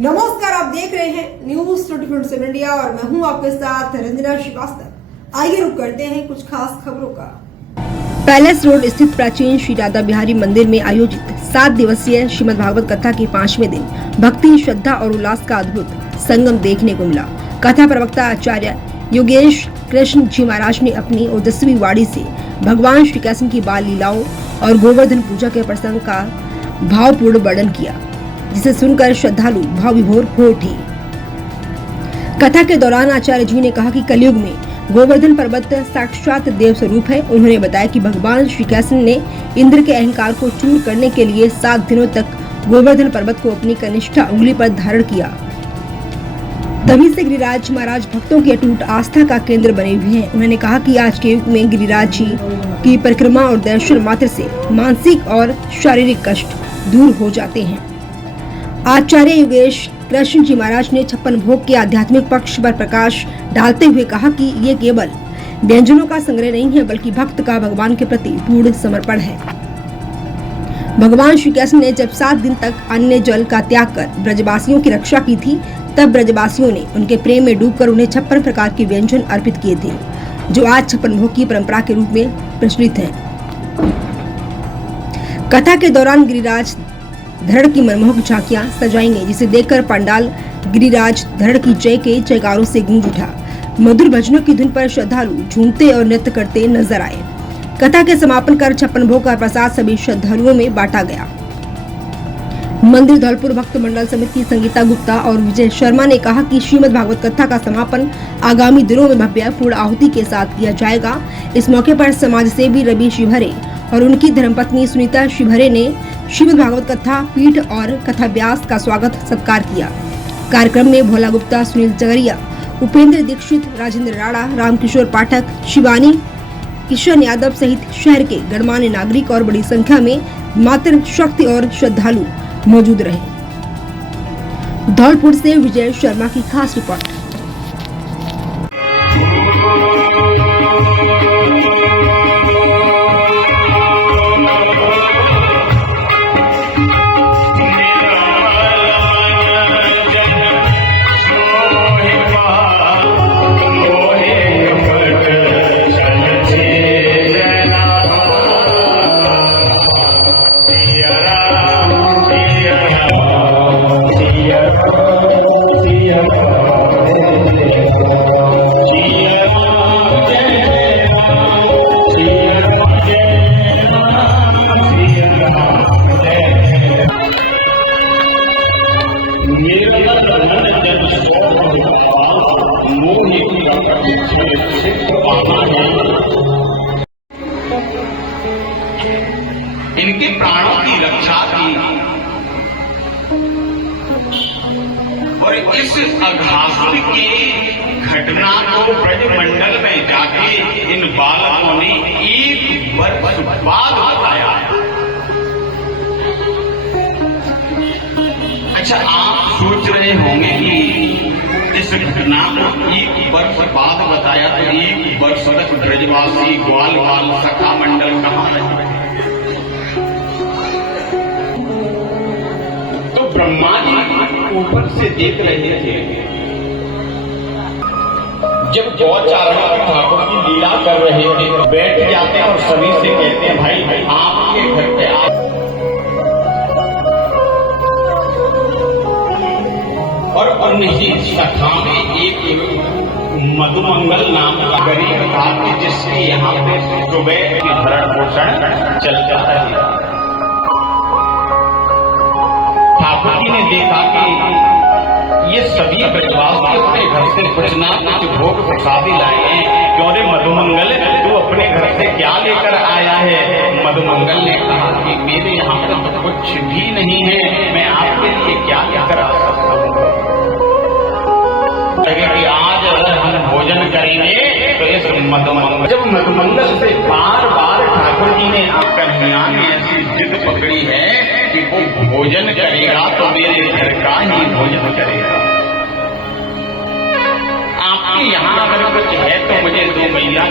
नमस्कार, आप देख रहे हैं न्यूज 24/7 इंडिया और मैं हूं आपके साथ रंजना श्रीवास्तव। आइए रुक करते हैं कुछ खास खबरों का। पैलेस रोड स्थित प्राचीन श्री राधा बिहारी मंदिर में आयोजित 7 दिवसीय श्रीमद् भागवत कथा के 5वें दिन भक्ति, श्रद्धा और उल्लास का अद्भुत संगम देखने को मिला। कथा प्रवक्ता आचार्य योगेश कृष्ण जी महाराज ने अपनी ओजस्वी वाणी से भगवान श्री कृष्ण की बाल लीलाओं और गोवर्धन पूजा के प्रसंग का भावपूर्ण वर्णन किया, जिसे सुनकर श्रद्धालु भाव विभोर हो उठे। कथा के दौरान आचार्य जी ने कहा कि कलयुग में गोवर्धन पर्वत साक्षात देव स्वरूप है। उन्होंने बताया कि भगवान श्री कृष्ण ने इंद्र के अहंकार को चूर करने के लिए 7 दिनों तक गोवर्धन पर्वत को अपनी कनिष्ठा उंगली पर धारण किया। तभी से गिरिराज महाराज भक्तों की अटूट आस्था का केंद्र बने हुए हैं। उन्होंने कहा कि आज के युग में गिरिराज जी की परिक्रमा और दर्शन मात्र से मानसिक और शारीरिक कष्ट दूर हो जाते हैं। आचार्य योगेश कृष्ण जी महाराज ने 56 भोग के आध्यात्मिक पक्ष पर प्रकाश डालते हुए कहा कि ये केवल व्यंजनों का संग्रह नहीं है, बल्कि भक्त का भगवान के प्रति पूर्ण समर्पण है। भगवान श्री कृष्ण ने जब 7 दिन तक अन्न जल का त्याग कर ब्रजवासियों की रक्षा की थी, तब ब्रजवासियों ने उनके प्रेम में डूबकर उन्हें 56 प्रकार के व्यंजन अर्पित किए थे, जो आज 56 भोग की परंपरा के रूप में प्रचलित है। कथा के दौरान गिरिराज धरण की मनमोहक झांकियां सजाई गई, जिसे देखकर पंडाल गिरिराज धरण की जय के जयकारों से गूंज उठा। मधुर भजनों की धुन पर श्रद्धालु झूमते और नृत्य करते नजर आए। कथा के समापन कर 56 भोग का प्रसाद सभी श्रद्धालुओं में बांटा गया। मंदिर धौलपुर भक्त मंडल समिति की संगीता गुप्ता और विजय शर्मा ने कहा कि श्रीमद् भागवत कथा का समापन आगामी दिनों में भव्य पूर्ण आहुति के साथ किया जाएगा। इस मौके पर समाज सेवी रवि शिवहरे और उनकी धर्मपत्नी सुनीता शिवहरे ने श्रीमद् भागवत कथा पीठ और कथा व्यास का स्वागत सत्कार किया। कार्यक्रम में भोला गुप्ता, सुनील जगरिया, उपेंद्र दीक्षित, राजेंद्र राणा, रामकिशोर पाठक, शिवानी किशन यादव सहित शहर के गणमान्य नागरिक और बड़ी संख्या में मातृ शक्ति और श्रद्धालु मौजूद रहे। धौलपुर से विजय शर्मा की खास रिपोर्ट। इनके प्राणों की रक्षा की और इस अघासुर की घटना को ब्रजमंडल में जाके इन बालकों ने एक वर्ष बाद बताया। अच्छा, आप सोच रहे होंगे कि इस घटना को एक वर्ष बाद बताया तो एक वर्ष तक ब्रजवासी ग्वाल बाल सखा मंडल कहाँ रहे? तो ब्रह्मा जी ऊपर से देख रहे थे, जब गौचारण ठाकुर की लीला कर रहे थे, बैठ जाते हैं और सभी से कहते हैं, भाई आपके घर पे आप। और उन्हीं सखा में एक मधुमंगल नाम का गरीब था कि जिसके यहाँ पे सुबह की भरण पोषण चलता है। ठाकुर जी ने देखा कि ये सभी ब्रजवासी अपने घर से कुछ ना कुछ भोग प्रसादी लाए हैं। क्यों रे मधुमंगल, तू अपने घर से क्या लेकर आया है? मधुमंगल ने कहा कि मेरे यहाँ पर तो कुछ भी नहीं है, मैं आपके लिए क्या लेकर आ सकता हूँ? कि आज अगर हम भोजन करेंगे तो इस मधुमंगल, जब मधुमंगल से बार बार ठाकुर जी ने कन्हैया ने ऐसी जिद पकड़ी है कि वो भोजन करेगा तो मेरे घर का ही भोजन करेगा। आपके यहाँ अगर कुछ है तो मुझे दो मैया,